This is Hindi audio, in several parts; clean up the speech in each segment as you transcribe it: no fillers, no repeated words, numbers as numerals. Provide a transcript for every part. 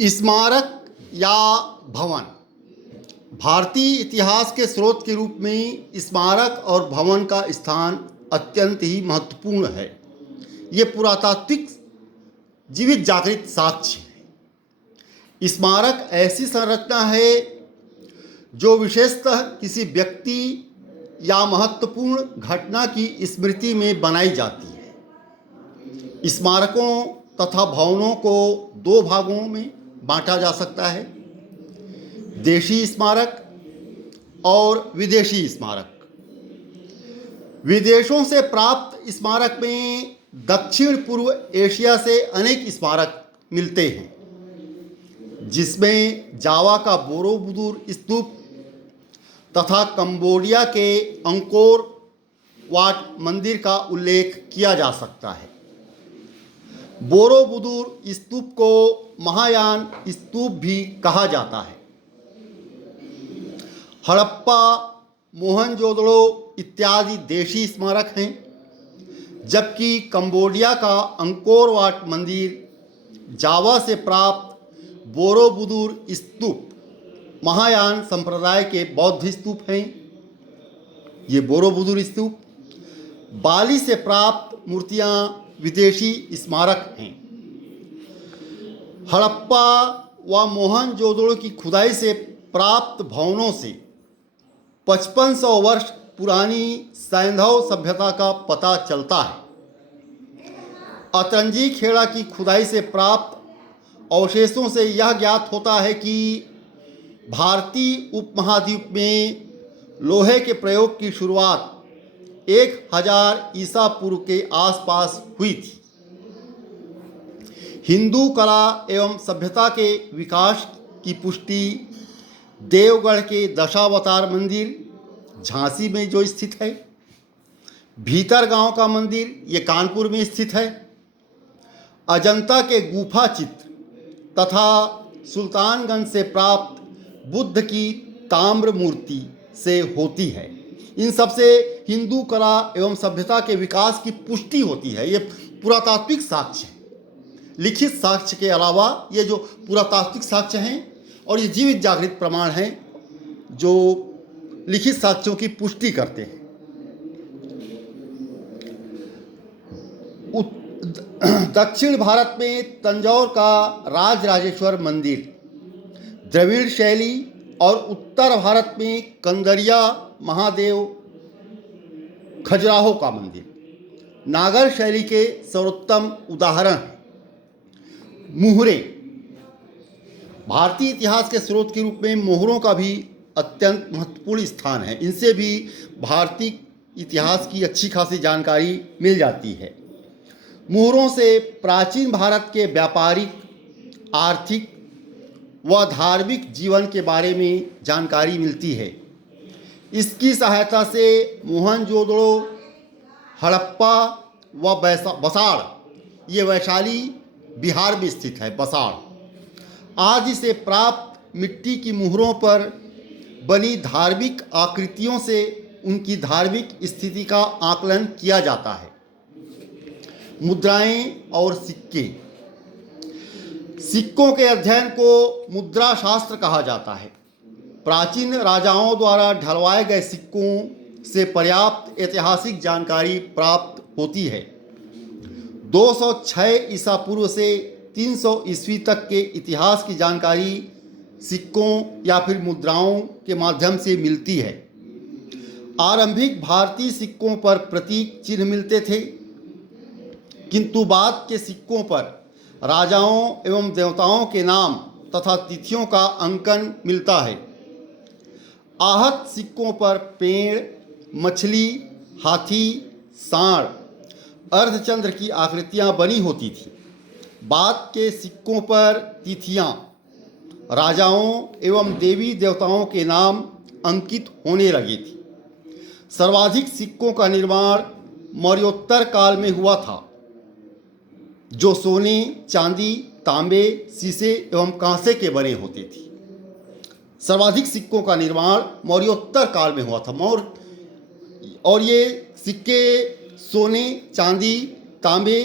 स्मारक या भवन भारतीय इतिहास के स्रोत के रूप में स्मारक और भवन का स्थान अत्यंत ही महत्वपूर्ण है। ये पुरातात्विक जीवित जागृत साक्ष्य है। स्मारक ऐसी संरचना है जो विशेषतः किसी व्यक्ति या महत्वपूर्ण घटना की स्मृति में बनाई जाती है। स्मारकों तथा भवनों को दो भागों में बांटा जा सकता है, देशी स्मारक और विदेशी स्मारक। विदेशों से प्राप्त स्मारक में दक्षिण पूर्व एशिया से अनेक स्मारक मिलते हैं, जिसमें जावा का बोरोबुदुर स्तूप तथा कंबोडिया के अंकोर वाट मंदिर का उल्लेख किया जा सकता है। बोरोबुदुर स्तूप को महायान स्तूप भी कहा जाता है। हड़प्पा, मोहनजोदड़ो इत्यादि देशी स्मारक हैं, जबकि कंबोडिया का अंकोर वाट मंदिर, जावा से प्राप्त बोरोबुदुर स्तूप महायान संप्रदाय के बौद्ध स्तूप हैं। ये बोरोबुदुर स्तूप, बाली से प्राप्त मूर्तियाँ विदेशी स्मारक हैं। हड़प्पा व मोहनजोदड़ो की खुदाई से प्राप्त भवनों से 5500 वर्ष पुरानी सैंधव सभ्यता का पता चलता है। अतरंजी खेड़ा की खुदाई से प्राप्त अवशेषों से यह ज्ञात होता है कि भारतीय उपमहाद्वीप में लोहे के प्रयोग की शुरुआत 1000 ईसा पूर्व के आसपास हुई थी। हिंदू कला एवं सभ्यता के विकास की पुष्टि देवगढ़ के दशावतार मंदिर झांसी में जो स्थित है, भीतर गांव का मंदिर ये कानपुर में स्थित है, अजंता के गुफा चित्र तथा सुल्तानगंज से प्राप्त बुद्ध की ताम्र मूर्ति से होती है। इन सब से हिंदू कला एवं सभ्यता के विकास की पुष्टि होती है। ये पुरातात्विक साक्ष्य है। लिखित साक्ष्य के अलावा ये जो पुरातात्विक साक्ष्य हैं और ये जीवित जागृत प्रमाण हैं जो लिखित साक्ष्यों की पुष्टि करते हैं। दक्षिण भारत में तंजौर का राजराजेश्वर मंदिर द्रविड़ शैली और उत्तर भारत में कंदरिया महादेव खजुराहो का मंदिर नागर शैली के सर्वोत्तम उदाहरण हैं। मुहरे भारतीय इतिहास के स्रोत के रूप में मोहरों का भी अत्यंत महत्वपूर्ण स्थान है। इनसे भी भारतीय इतिहास की अच्छी खासी जानकारी मिल जाती है। मोहरों से प्राचीन भारत के व्यापारिक, आर्थिक व धार्मिक जीवन के बारे में जानकारी मिलती है। इसकी सहायता से मोहनजोदड़ो, हड़प्पा व बसाड़, ये वैशाली बिहार में स्थित है, बसाड़ आदि से प्राप्त मिट्टी की मुहरों पर बनी धार्मिक आकृतियों से उनकी धार्मिक स्थिति का आकलन किया जाता है। मुद्राएं और सिक्के। सिक्कों के अध्ययन को मुद्रा शास्त्र कहा जाता है। प्राचीन राजाओं द्वारा ढलवाए गए सिक्कों से पर्याप्त ऐतिहासिक जानकारी प्राप्त होती है। 206 ईसा पूर्व से 300 ईस्वी तक के इतिहास की जानकारी सिक्कों या फिर मुद्राओं के माध्यम से मिलती है। आरंभिक भारतीय सिक्कों पर प्रतीक चिन्ह मिलते थे, किंतु बाद के सिक्कों पर राजाओं एवं देवताओं के नाम तथा तिथियों का अंकन मिलता है। आहत सिक्कों पर पेड़, मछली, हाथी, सांड, अर्धचंद्र की आकृतियां बनी होती थी। बाद के सिक्कों पर तिथियां, राजाओं एवं देवी देवताओं के नाम अंकित होने लगी थी। सर्वाधिक सिक्कों का निर्माण मौर्योत्तर काल में हुआ था, जो सोने, चांदी, तांबे, शीशे एवं कांसे के बने होते थे। सर्वाधिक सिक्कों का निर्माण मौर्योत्तर काल में हुआ था। और ये सिक्के सोने, चांदी, तांबे,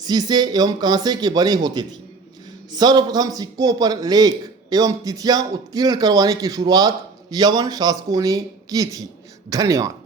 शीशे एवं कांसे के बने होते थे। सर्वप्रथम सिक्कों पर लेख एवं तिथियां उत्कीर्ण करवाने की शुरुआत यवन शासकों ने की थी। धन्यवाद।